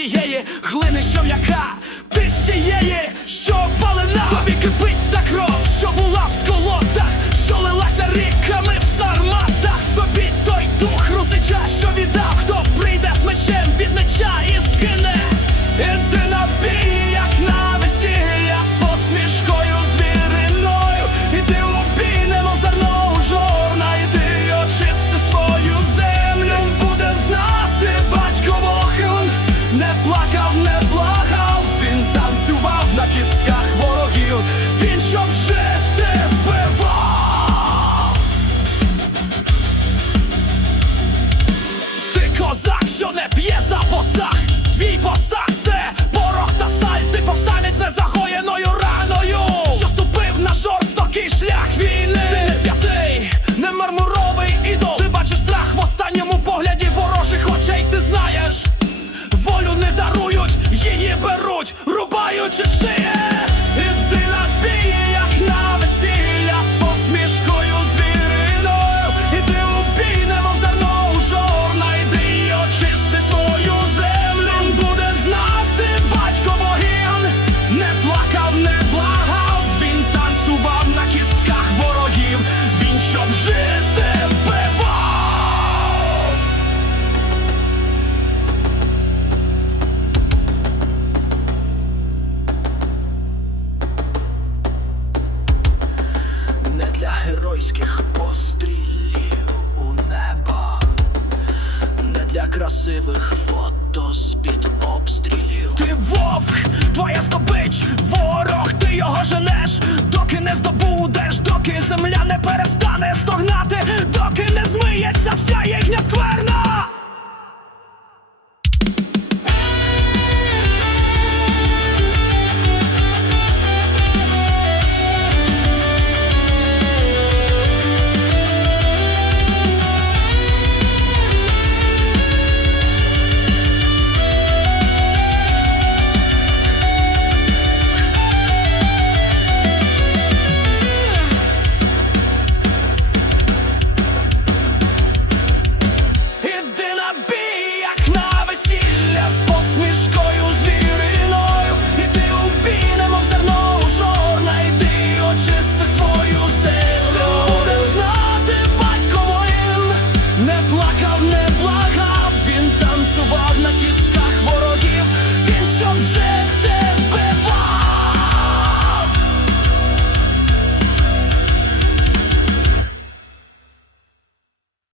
тієї глини, що м'яка, ти з тієї, що палена, тобі кипить та кров, що була в сколу. після геройських пострілів у небо, не для красивих фото з під обстрілів. Ти вовк, твоя здобич, ворог, ти його женеш, доки не здобудеш, доки земля не перестане.